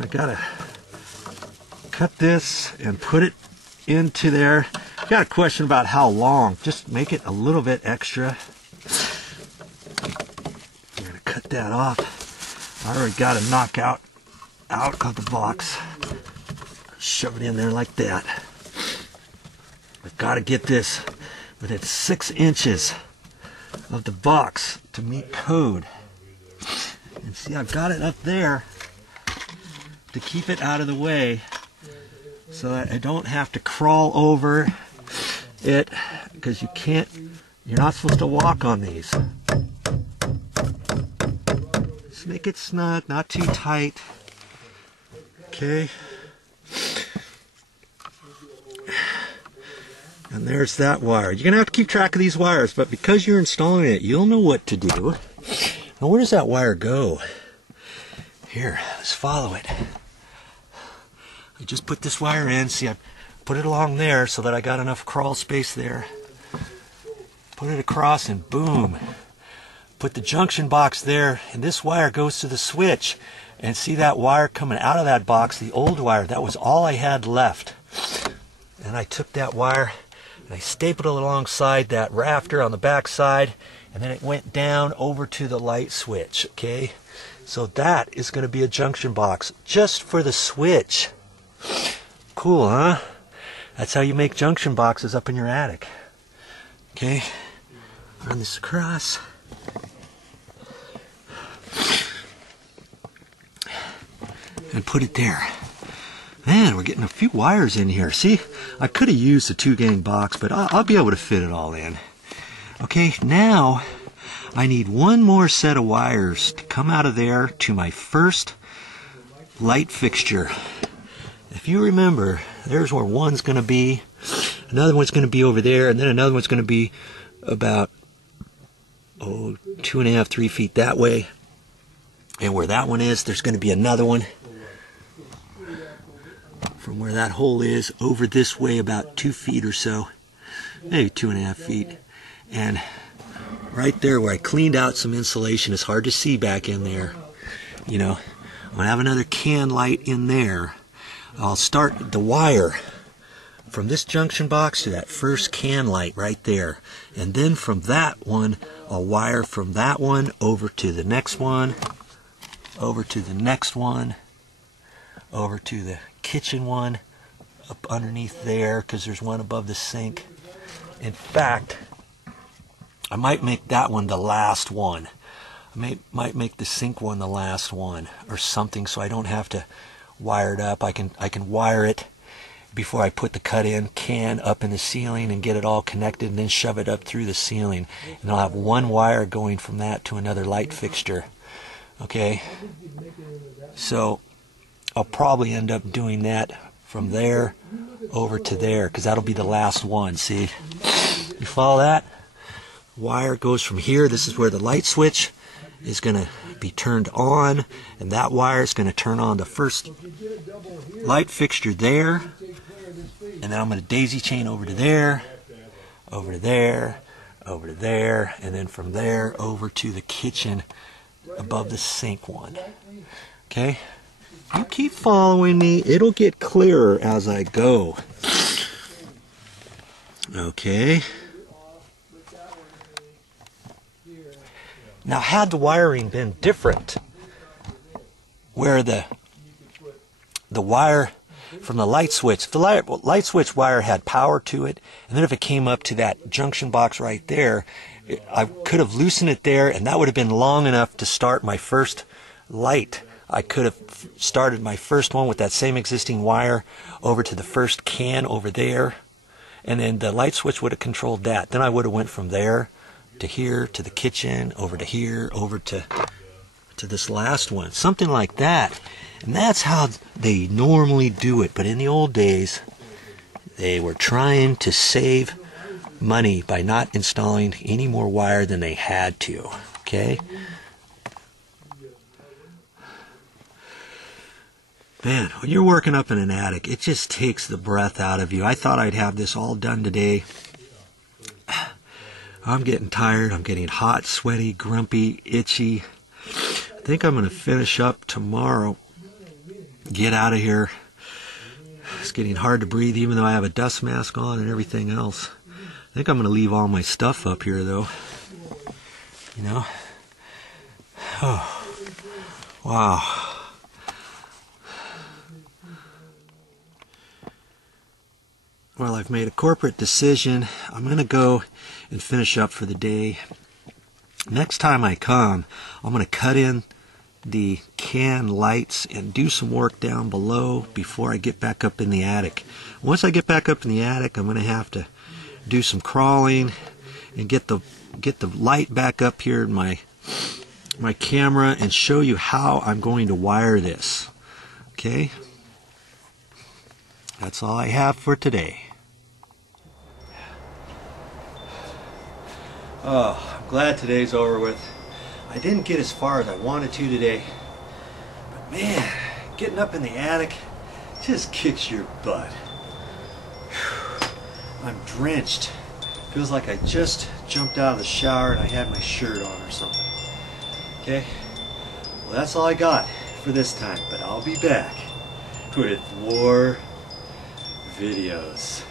I gotta cut this and put it into there. Got a question about how long. Just make it a little bit extra. I'm gonna cut that off. I already got a knockout out of the box. Shove it in there like that. I've got to get this within 6 inches of the box to meet code. And see, I've got it up there to keep it out of the way so that I don't have to crawl over it, because you're not supposed to walk on these. Just make it snug, not too tight. Okay. And there's that wire. You're going to have to keep track of these wires, but because you're installing it, you'll know what to do. Now, where does that wire go? Here, let's follow it. I just put this wire in. See, I put it along there so that I got enough crawl space there. Put it across and boom. Put the junction box there, and this wire goes to the switch. And see that wire coming out of that box, the old wire, that was all I had left. And I took that wire and I stapled it alongside that rafter on the back side, and then it went down over to the light switch. Okay, so that is going to be a junction box just for the switch. Cool, huh? That's how you make junction boxes up in your attic. Okay, run this across. And put it there. Man, we're getting a few wires in here. See, I could have used a 2-gang box, but I'll be able to fit it all in. Okay, now I need one more set of wires to come out of there to my first light fixture. If you remember, there's where one's going to be, another one's going to be over there, and then another one's going to be about 2.5, 3 feet that way. And where that one is, there's going to be another one. From where that hole is over this way about 2 feet or so, maybe 2.5 feet. And right there where I cleaned out some insulation, it's hard to see back in there. You know, I'm gonna have another can light in there. I'll start the wire from this junction box to that first can light right there. And then from that one, I'll wire from that one over to the next one, over to the next one, over to the kitchen one up underneath there, because there's one above the sink. In fact, I might make that one the last one. I might make the sink one the last one or something, so I don't have to wire it up. I can wire it before I put the cut-in can up in the ceiling and get it all connected, and then shove it up through the ceiling, and I'll have one wire going from that to another light fixture. Okay, so I'll probably end up doing that from there over to there, because that'll be the last one. See, you follow that? Wire goes from here. This is where the light switch is going to be turned on, and that wire is going to turn on the first light fixture there, and then I'm going to daisy chain over to there, over to there, over to there, and then from there over to the kitchen above the sink one. Okay? You keep following me. It'll get clearer as I go. Okay. Now, had the wiring been different, where the wire from the light switch, if the light switch wire had power to it, and then if it came up to that junction box right there, I could have loosened it there, and that would have been long enough to start my first light. I could have started my first one with that same existing wire over to the first can over there, and then the light switch would have controlled that. Then I would have went from there to here, to the kitchen, over to here, over to this last one. Something like that. And that's how they normally do it. But in the old days, they were trying to save money by not installing any more wire than they had to. Okay? Man, when you're working up in an attic, it just takes the breath out of you. I thought I'd have this all done today. I'm getting tired. I'm getting hot, sweaty, grumpy, itchy. think I'm going to finish up tomorrow. Get out of here. It's getting hard to breathe even though I have a dust mask on and everything else. I think I'm going to leave all my stuff up here though. You know? Oh. Wow. Well, I've made a corporate decision. I'm going to go and finish up for the day. Next time I come, I'm going to cut in the can lights and do some work down below before I get back up in the attic. Once I get back up in the attic, I'm going to have to do some crawling and get the light back up here in my camera and show you how I'm going to wire this. Okay? That's all I have for today. Oh, I'm glad today's over with. I didn't get as far as I wanted to today. But man, getting up in the attic just kicks your butt. Whew. I'm drenched. Feels like I just jumped out of the shower and I had my shirt on or something. Okay? Well, that's all I got for this time, but I'll be back with more videos.